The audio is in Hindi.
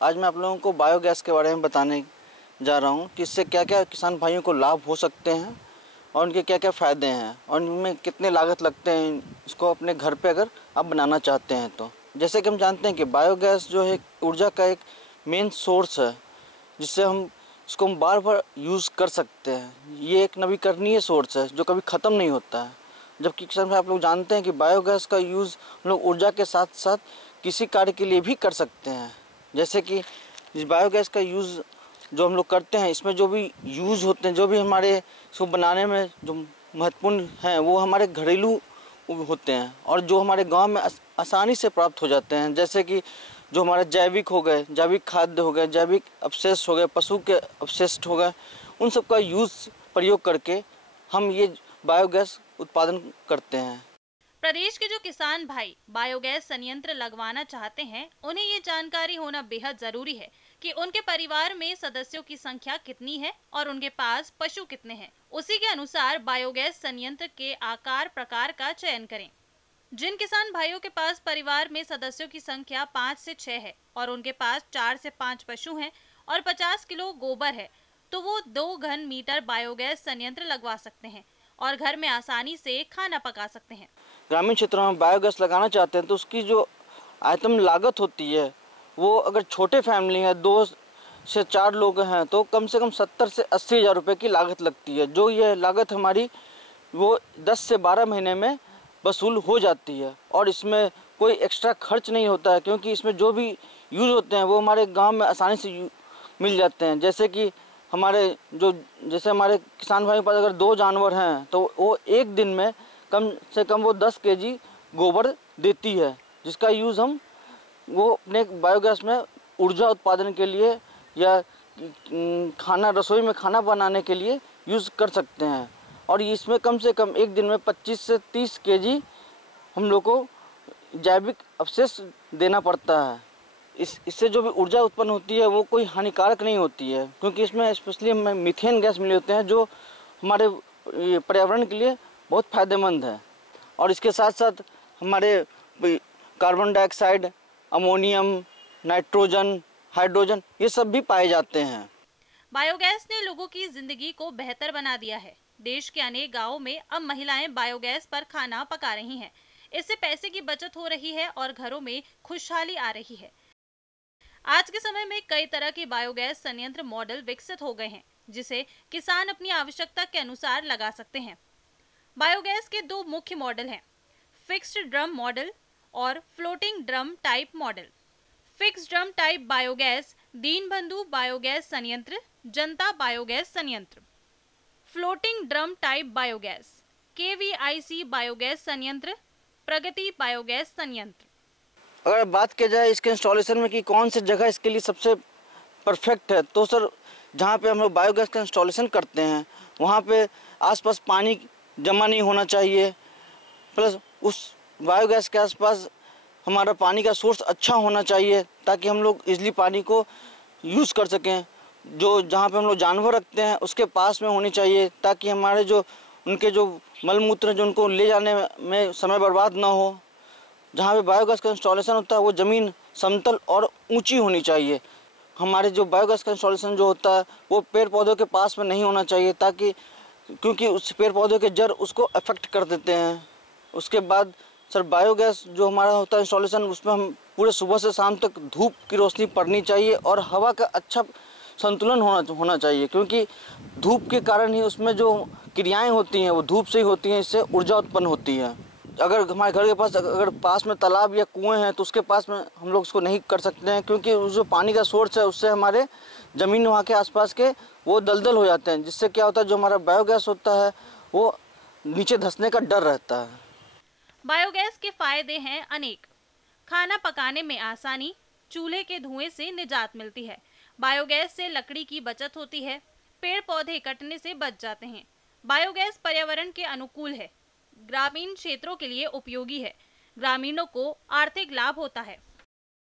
आज मैं आप लोगों को बायोगैस के बारे में बताने जा रहा हूँ कि इससे क्या क्या किसान भाइयों को लाभ हो सकते हैं और उनके क्या क्या फ़ायदे हैं और इनमें कितने लागत लगते हैं इसको अपने घर पे अगर आप बनाना चाहते हैं तो। जैसे कि हम जानते हैं कि बायोगैस जो है ऊर्जा का एक मेन सोर्स है जिससे हम इसको हम बार बार यूज़ कर सकते हैं। ये एक नवीकरणीय सोर्स है जो कभी ख़त्म नहीं होता है। जबकि किसान भाई आप लोग जानते हैं कि बायोगैस का यूज़ हम लोग ऊर्जा के साथ साथ किसी कार्य के लिए भी कर सकते हैं। जैसे कि इस बायोगैस का यूज़ जो हम लोग करते हैं इसमें जो भी यूज़ होते हैं, जो भी हमारे इसको बनाने में जो महत्वपूर्ण हैं वो हमारे घरेलू होते हैं और जो हमारे गांव में आसानी से प्राप्त हो जाते हैं। जैसे कि जो हमारे जैविक हो गए, जैविक खाद्य हो गए, जैविक अपशिष्ट हो गए, पशु के अपशिष्ट हो गए, उन सब का यूज़ प्रयोग करके हम ये बायोगैस उत्पादन करते हैं। प्रदेश के जो किसान भाई बायोगैस संयंत्र लगवाना चाहते हैं, उन्हें ये जानकारी होना बेहद जरूरी है कि उनके परिवार में सदस्यों की संख्या कितनी है और उनके पास पशु कितने हैं। उसी के अनुसार बायोगैस संयंत्र के आकार प्रकार का चयन करें। जिन किसान भाइयों के पास परिवार में सदस्यों की संख्या 5 से 6 है और उनके पास 4 से 5 पशु हैं और 50 किलो गोबर है, तो वो 2 घन मीटर बायोगैस संयंत्र लगवा सकते हैं और घर में आसानी से खाना पका सकते हैं। ग्रामीण क्षेत्रों में बायोगैस लगाना चाहते हैं तो उसकी जो आइटम लागत होती है वो अगर छोटे फैमिली है, 2 से 4 लोग हैं, तो कम से कम 70 से 80 हज़ार रुपये की लागत लगती है। जो ये लागत हमारी वो 10 से 12 महीने में वसूल हो जाती है और इसमें कोई एक्स्ट्रा खर्च नहीं होता है, क्योंकि इसमें जो भी यूज़ होते हैं वो हमारे गांव में आसानी से मिल जाते हैं। जैसे कि जैसे हमारे किसान भाई के पास अगर 2 जानवर हैं तो वो एक दिन में कम से कम वो 10 केजी गोबर देती है, जिसका यूज़ हम वो अपने बायोगैस में ऊर्जा उत्पादन के लिए या खाना रसोई में खाना बनाने के लिए यूज़ कर सकते हैं। और इसमें कम से कम एक दिन में 25 से 30 केजी हम लोग को जैविक अपशिष्ट देना पड़ता है। इससे जो भी ऊर्जा उत्पन्न होती है वो कोई हानिकारक नहीं होती है, क्योंकि इसमें स्पेशली हमें मीथेन गैस मिले होते हैं जो हमारे पर्यावरण के लिए बहुत फ़ायदेमंद है। और इसके साथ साथ हमारे carbon dioxide, ammonium, nitrogen, hydrogen ये सब भी पाए जाते हैं। बायोगैस ने लोगों की जिंदगी को बेहतर बना दिया है। देश के अनेक गांवों में अब महिलाएं बायोगैस पर खाना पका रही हैं। इससे पैसे की बचत हो रही है और घरों में खुशहाली आ रही है। आज के समय में कई तरह के बायोगैस संयंत्र मॉडल विकसित हो गए हैं, जिसे किसान अपनी आवश्यकता के अनुसार लगा सकते हैं। बायोगैस के 2 मुख्य मॉडल हैं, फिक्स्ड ड्रम मॉडल और floating drum type model. Fixed drum type biogas Deenbandhu biogas संयंत्र, जनता बायोगैस संयंत्र। Floating drum type biogas KVIC biogas संयंत्र, प्रगति बायोगैस संयंत्र। अगर बात की जाए इसके इंस्टॉलेशन में कि कौन सी जगह इसके लिए सबसे परफेक्ट है, तो सर जहाँ पे हम लोग बायोगैस का इंस्टॉलेशन करते हैं वहाँ पे आसपास पानी जमा नहीं होना चाहिए, प्लस उस बायोगैस के आसपास हमारा पानी का सोर्स अच्छा होना चाहिए ताकि हम लोग इजली पानी को यूज़ कर सकें। जो जहाँ पे हम लोग जानवर रखते हैं उसके पास में होनी चाहिए ताकि हमारे जो उनके जो मलमूत्र जो उनको ले जाने में समय बर्बाद ना हो। जहाँ पे बायोगैस का इंस्टॉलेशन होता है वो ज़मीन समतल और ऊंची होनी चाहिए। हमारे जो बायोगैस का इंस्टॉलेशन जो होता है वो पेड़ पौधों के पास में नहीं होना चाहिए, ताकि क्योंकि उस पेड़ पौधों के जड़ उसको अफेक्ट कर देते हैं। उसके बाद सर बायोगैस जो हमारा होता है इंस्टॉलेशन, उसमें हम पूरे सुबह से शाम तक धूप की रोशनी पड़नी चाहिए और हवा का अच्छा संतुलन होना चाहिए, क्योंकि धूप के कारण ही उसमें जो क्रियाएं होती हैं वो धूप से ही होती हैं, इससे ऊर्जा उत्पन्न होती है। अगर हमारे घर के पास अगर पास में तालाब या कुएं हैं तो उसके पास में हम लोग उसको नहीं कर सकते हैं, क्योंकि जो पानी का सोर्स है उससे हमारे ज़मीन वहाँ के आसपास के वो दलदल हो जाते हैं, जिससे क्या होता है जो हमारा बायोगैस होता है वो नीचे धंसने का डर रहता है। बायोगैस के फायदे हैं अनेक। खाना पकाने में आसानी, चूल्हे के धुएं से निजात मिलती है। बायोगैस से लकड़ी की बचत होती है, पेड़ पौधे कटने से बच जाते हैं। बायोगैस पर्यावरण के अनुकूल है, ग्रामीण क्षेत्रों के लिए उपयोगी है, ग्रामीणों को आर्थिक लाभ होता है।